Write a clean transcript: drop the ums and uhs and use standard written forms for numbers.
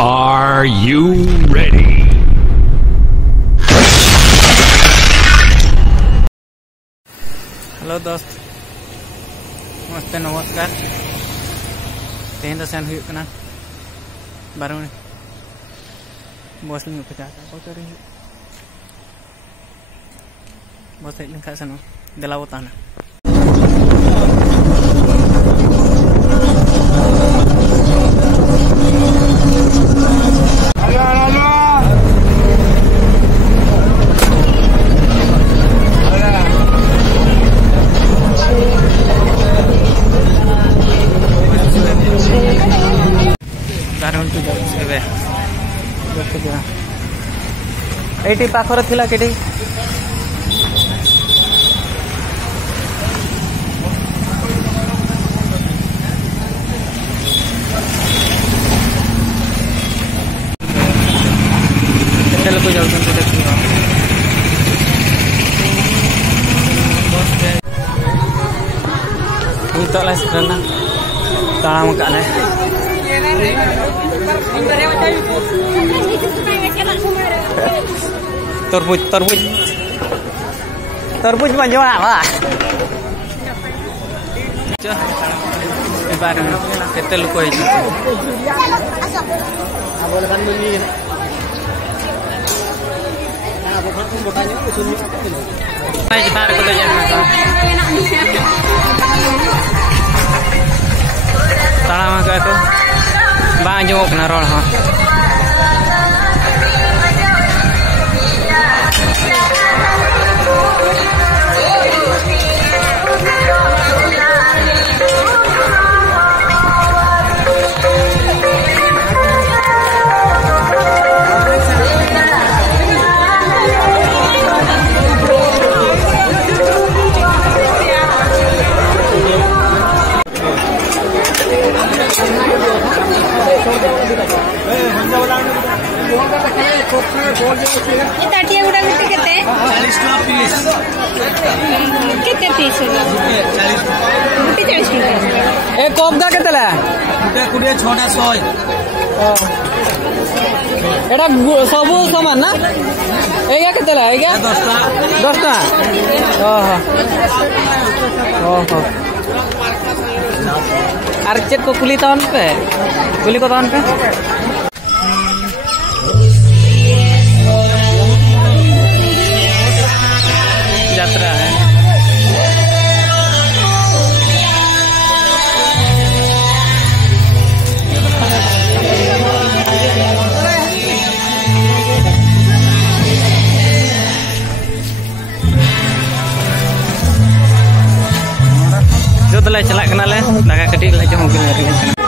Are you ready? Hello दोस्त नमस्ते नमस्कार तेहन तो सेन हुई कना बारह बस लिंग पे बस हेज लेखा सेन देलाबो ताना एटी पाखर थिला केटी केते लोक जाउछन देखियो नितला स्ट्रेना ताळाम काने तरबूज तरबूज तरबूज बन जाओ ना बार केते लोक होई बार को ताळाम का तो बा आंजमोग ना रोड हां ताटिया गुड़ा गुटी केते 40 टका पीस केते पीस गुटी 40 टका ए कोबदा केतेला गुटे कुड़े 6टा 100 एटा सब समान ना एगा केतेला एगा 10टा ओहो ओहो आर चेक को कुली तान पे कुली को तान पे यात्रा है जो तला चला कनाले दाका कटी ला जम